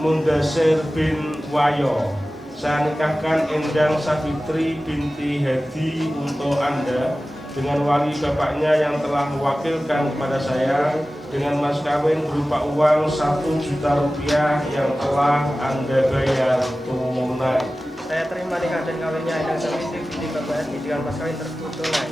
Mundasir bin Wayo. Saya nikahkan Endang Safitri binti Hedi untuk Anda dengan wali bapaknya yang telah mewakilkan kepada saya dengan mas kawin berupa uang 1 juta rupiah yang telah Anda bayar tunai. Saya terima nikah dan kawinnya Endang Safitri binti Bapak Hedi dengan mas kawin tersebut tunai.